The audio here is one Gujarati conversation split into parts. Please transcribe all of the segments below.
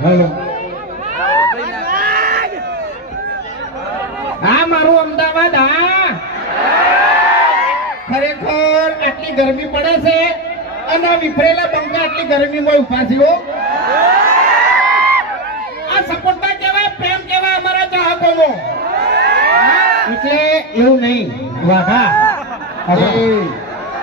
હેલો હા મારું અમદાવાદ હા ખરેખર આટલી ગરમી પડે છે અને આ વિફરેલા બંકા આટલી ગરમીમાં ઉભા થયો આ સપોર્ટમાં કહેવાય પ્રેમ કહેવાય અમારા ચાહકોનો એટલે એવું નહીં વાઘા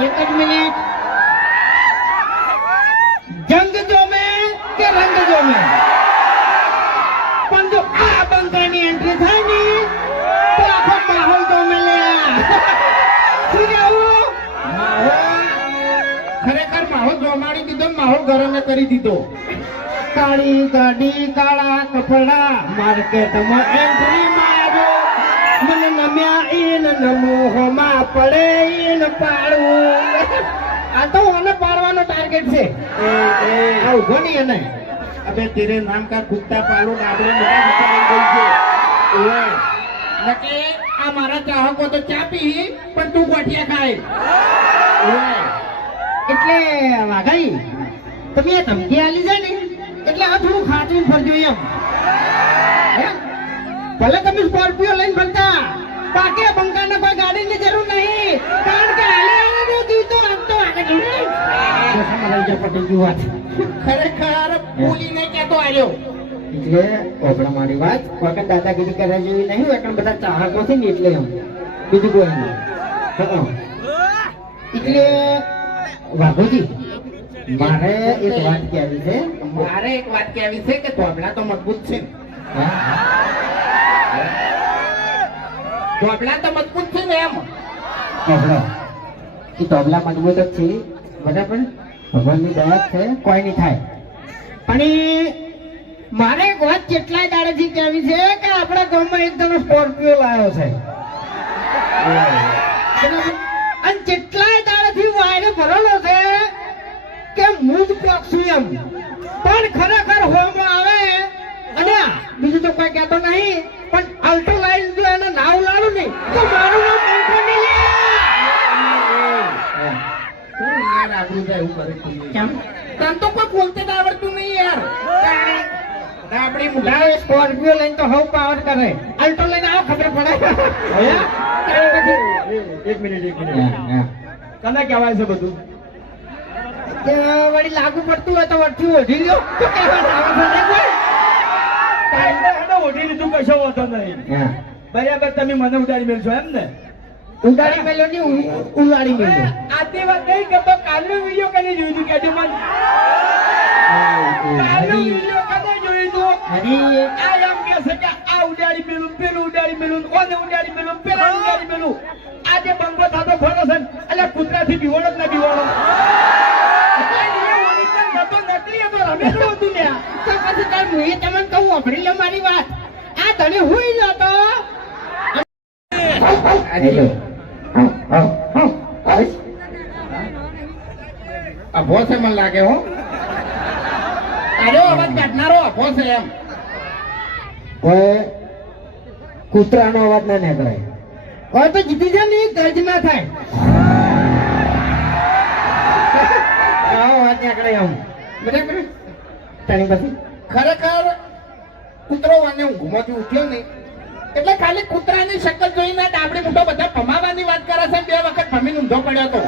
એક જ મિનિટ જંગ જો મેં કે રંગ જો મેં પણ જો આ બંકાની એન્ટ્રી થાય ને તો આખો માહોલ તો મેલે શું કેવું ખરેખર માહોલ જોમાડી દીધો માહોલ ગરમે કરી દીધો કાળી ગાડી કાળા કપડા માર્કેટમાં એન્ટ્રી માર્યો મને નમ્યા ઈન નમોહમાં પડે ઈન પાડું આ તો મને પાડવાનો ટાર્ગેટ છે આ ઉભો નહીં એને અબે તેરે નામ કા કુત્તા પાલો ડાબરે મોટા વિચારી ગઈ છે ઓય નકે આ મારા ચાહકો તો ચા પી પણ તું ગોઠિયા ખાય ઓય એટલે વાઘાઈ તમે આ ધમકી આલી છે ને એટલે આ થોડું ખાતું ફરજો એમ ભલે તમે સ્કોર્પિયો લઈને ફરતા બાકી બંકાને કોઈ ગાડીની જરૂર નહીં કારણ કે હાલે તો આમ તો ખરેખર બોલીને કેતો આવ્યો એટલે ઓપડા મારી વાત વખત દાદાગીરી કરવા જેવી નહીં વખત બધા ચાહકો છે ને એટલે એમ બીજું કોઈ નહીં એટલે વાઘોજી મારે એક વાત કહેવી છે કે ધોબલા તો મજબૂત છે ધોબલા તો મજબૂત છે ને એમ ધોબલા મજબૂત જ છે બરાબર ભગવાનની દયા છે કોઈ નહીં થાય પણ મારે એક વાત કેટલાય દાડેથી કહેવી છે કે આપણા ગામમાં એકદમ સ્કોર્પિયો લાવ્યો છે અને કેટલાય દાડેથી વાયરે ભરેલો છે કે મૂળ પક્ષી એમ પણ ખરેખર હોમાં આવે અને બીજું તો કોઈ કહેતો નહીં પણ અલ્ટો લાઈન જો એને નાવ લાડું નહીં તો મારું નામ પંખો નહીં તો કોઈ બોલતે આવડતું નહીં યાર આપણી મુઢા સ્કોર્પિયો લઈને તો હવ પાવર કરે અલ્ટો લઈને આવો ખબર પડે એક મિનિટ તને કહેવાય છે બધું વળી લાગુ પડતું હોય તો વળથી ઓઢી લ્યો ઓઢી લીધું કશો વાંધો નહીં બરાબર તમે મને ઉડાડી મેળશો એમ ને ઉડાડી મેળ્યો ને ઉડાડી મેળ્યો આથી વાત નહીં કે કાલનો વિડીયો કને જોયું હતું કે મને કાલનો વિડીયો કને જોયું હતું આ એમ કે છે કે આ ઉડાડી મેળું પેલું ઉડાડી મેળું ઓને ઉડાડી મેળું પેલા ઉડાડી મેળું આજે બંગો થાતો ફરો છે એટલે કૂતરાથી બીવાડો જ ના બીવાડો મારી વાત આ તને હુઈ જતો અભો છે મને લાગે હો તારો અવાજ કાઢનારો અભો છે એમ કૂતરાનો અવાજ ના નીકળાય કોઈ તો જીતી જાય ને ગર્જ ના થાય અવાજ નીકળે એમ બરાબર તારી પછી ખરેખર કૂતરો વાને ઊંઘમાંથી ઉઠ્યો નહીં એટલે ખાલી કૂતરાની શક્લ જોઈને ડાબડી મોટો બધા ભમાવાની વાત કરે છે બે વખત ભમીને ઊંધો પડ્યો હતો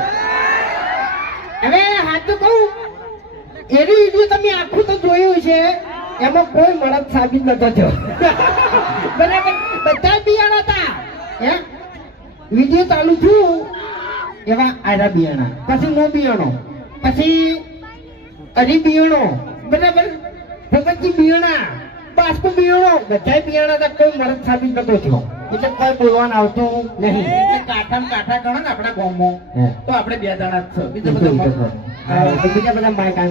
હવે હાચું કહું એની વિડીયો તમે આખું તો જોયું છે એમાં કોઈ મળત સાબિત નતો થયો બરાબર બધા બિયાણા હતા હે વિડીયો ચાલુ થયું એવા આડા બિયાણા પછી મો બિયાણો પછી અરી બિયાણો બરાબર ભગતજી બિયાણા બાસ્કુ બિયાણો બધા બિયાણા કોઈ મળત સાબિત નતો થયો એટલે કોઈ બોલવાનું આવતું નહીં એટલે કાઠા ગણો ને આપણા ગામમાં તો આપણે બે જણા જ છે બીજા બધા માયકાન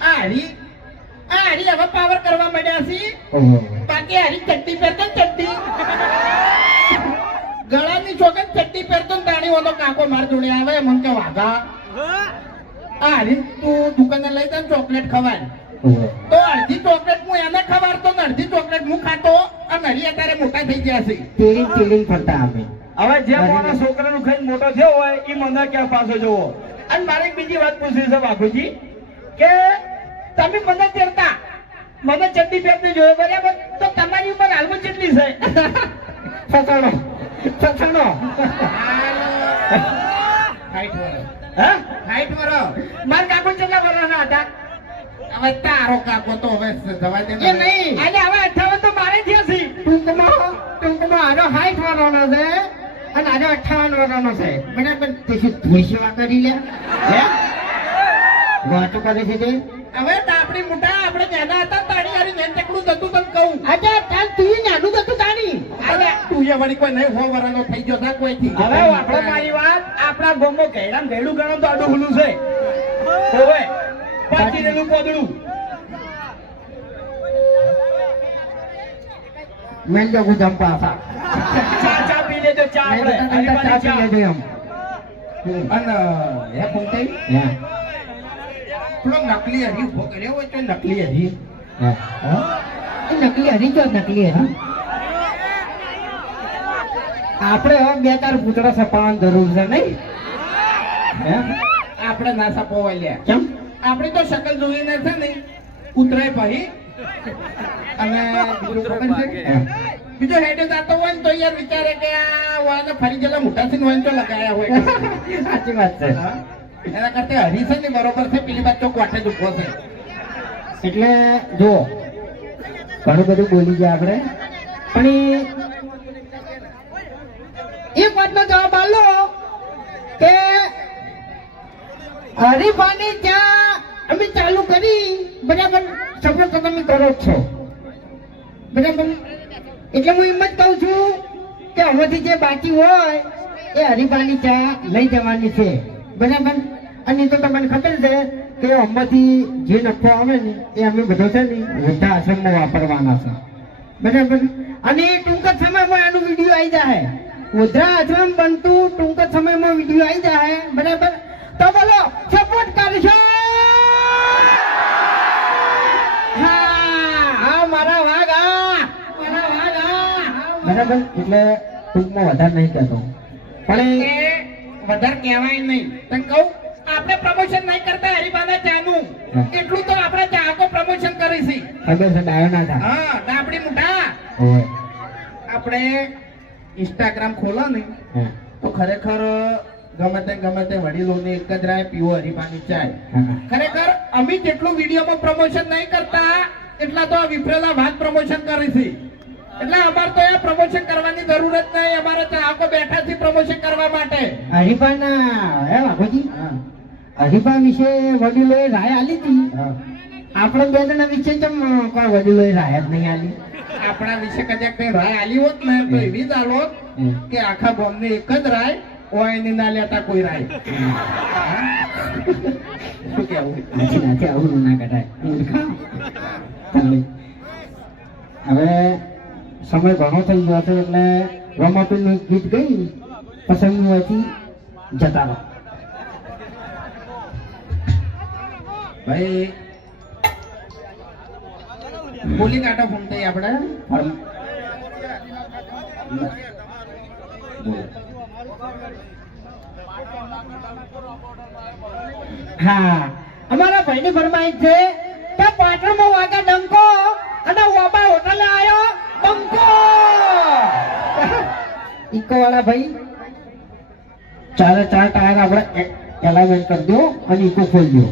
હારી હવે પાવર કરવા માંડ્યા છે બાકી હારી ચડ્ડી પહેરતો ચડ્ડી ગળાની ચોકન ચડ્ડી પહેરતો ને તાણીઓનો કાકો માર જોડે આવે મને કે વાઘા હારી તું દુકાને લઈ જાય ચોકલેટ ખવાય તો અડધી ચોકલેટ હું એને ખવાડતો ને અડધી ચોકલેટ હું ખાતો અને હરી અત્યારે મોટા થઈ ગયા છે ચીલિંગ ફરતા અમે હવે જે મારા છોકરાનું ખાઈને મોટો થયો હોય એ મને ક્યાં પાછો જવો અને મારે બીજી વાત પૂછવી છે બાપુજી કે તમે મને તેરતા મને ચડ્ડી પહેરતી જોયો બરાબર તો તમારી ઉપર હાલમાં કેટલી છે સસાણો સસાણો હાઈટ વરો હા હાઈટ વરો મારા કાકો કેટલા વર્ષના હતા હવે તારો કાકો તો હવે જવા દે એ નહીં આજે હવે 58 તો મારે થયા છે ટૂંકમાં આનો 60 વર્ષનો છે અને આનો 58 વર્ષનો છે બરાબર તે શું થોડી સેવા કરી લે હે વાતો કરે છે તે હવે તાપડી મોટા આપણે નાના હતા તાળી હારી મેં તેકડું જતું તને કહું આજે તાર તું નાનું હતું તાણી અરે તું એ વળી કોઈ નહીં 100 વર્ષનો થઈ ગયો ના કોઈથી હવે આપણે મારી વાત આપણા ગામમાં ઘેડામ ઘેડું ગણો તો આડું હુલું છે ઓવે પાછી રેલું પોદડું મેં તો ગુજમ પાસા ચા પી લેજો ચા આપણે હરીફાની ચા. અને હે ફૂંકાઈ હા પેલો નકલી હરી ઉભો કર્યો હોય તો નકલી હરી હા નકલી હરી જો નકલી હરી આપણે હવે બે ચાર પૂતળા સપાવવાની જરૂર છે નહીં હે આપણે ના સપોવાય લે કેમ આપણી તો શકલ જોઈને છે ને ઉતરાય પછી અને બીજું ખબર છે હા. બીજો હેડે જાતો હોય ને તો યાર વિચારે કે આ વાળાને ફરી ગયેલા મોટા સિંહ હોય ને તો લગાયા હોય સાચી વાત છે હા? એના કરતા હરી છે ને બરોબર છે પેલી બાદ તો કોઠે જ ઉભો છે એટલે જો ઘણું બધું બોલી ગયા આપણે પણ એક વાતનો જવાબ આલો કે હરીફાની ત્યાં અમે ચાલુ કરી બરાબર સપોર્ટ તો તમે કરો જ છો બરાબર એટલે હું એમ જ કહું છું કે હવેથી જે બાકી હોય એ હરીફાની ચા લઈ જવાની છે બરાબર અને એ તો તમને ખબર છે કે આમાંથી જે નફો આવે ને એ અમે બધો છે ને વૃદ્ધા આશ્રમમાં વાપરવાના છે બરાબર અને ટૂંક જ સમયમાં આનું વિડીયો આવી જાય વૃદ્ધા આશ્રમ બનતું ટૂંક જ સમયમાં વિડીયો આવી જાય બરાબર તો બોલો સપોર્ટ કરશો હા હા મારા વાઘ મારા વાઘ બરાબર એટલે ટૂંકમાં વધારે નહીં કહેતો પણ એ વધારે કહેવાય નહીં તને કહું આપણે પ્રમોશન નહીં કરતા હરીબાના ચાનું એટલું તો આપણે ચાહકો પ્રમોશન કરીશી ખબર છે ડાયો ના થાય હા ડાબડી મોટા ઓય આપણે ઇન્સ્ટાગ્રામ ખોલો ને હા તો ખરેખર ગમે તે વડીલોને એક જ રાય પીવો હરીબાની ચાય હા ખરેખર અમે જેટલું વિડીયોમાં પ્રમોશન નહીં કરતા એટલા તો આ વિફરેલા વાત પ્રમોશન કરીશી એટલે અમારે તો આ પ્રમોશન કરવાની જરૂર જ નહીં અમારે ચાહકો બેઠા છે પ્રમોશન કરવા માટે હરીફાના હે બાપુજી હા હરીફા વિશે વડીલોએ રાય આલી હતી હા આપણે બે જણા વિશે કેમ કોઈ વડીલોએ રાય જ નહીં આલી આપણા વિશે કદાચ કઈ રાય આલી હોત ને તો એવી જ આલોત કે આખા ગામની એક જ રાય હોય એની ના લેતા કોઈ રાય શું કેવું નથી નથી આવું ના કઢાય હવે સમય ઘણો થઈ ગયો છે એટલે રમાપીરનું એક ગીત ગઈ પછી હું અહીંથી જતા રહો ભાઈ બોલી કાઢો ફૂમતાઈ આપણે હા અમારા ભાઈની ફરમાઈશ છે કે પાટણમાં વાગા ડંકો અને વાબા હોટલે આવ્યો બંકો ઈકો વાળા ભાઈ ચારે ચાર ટાયર આપણે એલાઇનમેન્ટ કરી દો અને ઈકો ખોલી દો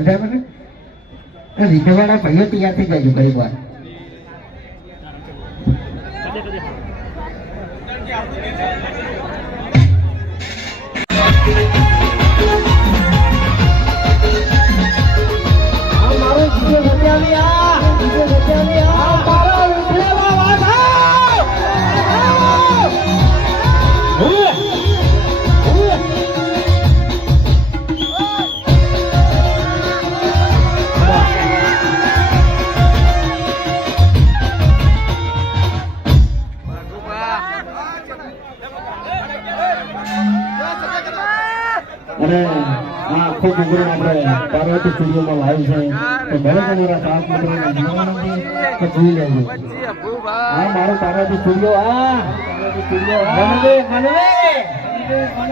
બરાબર રીધે વાળા ભાઈઓ તૈયાર થઈ જાય ઘણી વાર અને આ આખો પ્રોગ્રામ આપણે પાર્વતી સ્ટુડિયોમાં લાઈવ છે તો ભલે તમારા સાથ મિત્રોને જોવાનું તો જોઈ લેજો આ મારો પાર્વતી સ્ટુડિયો આ પાર્વતી સ્ટુડિયો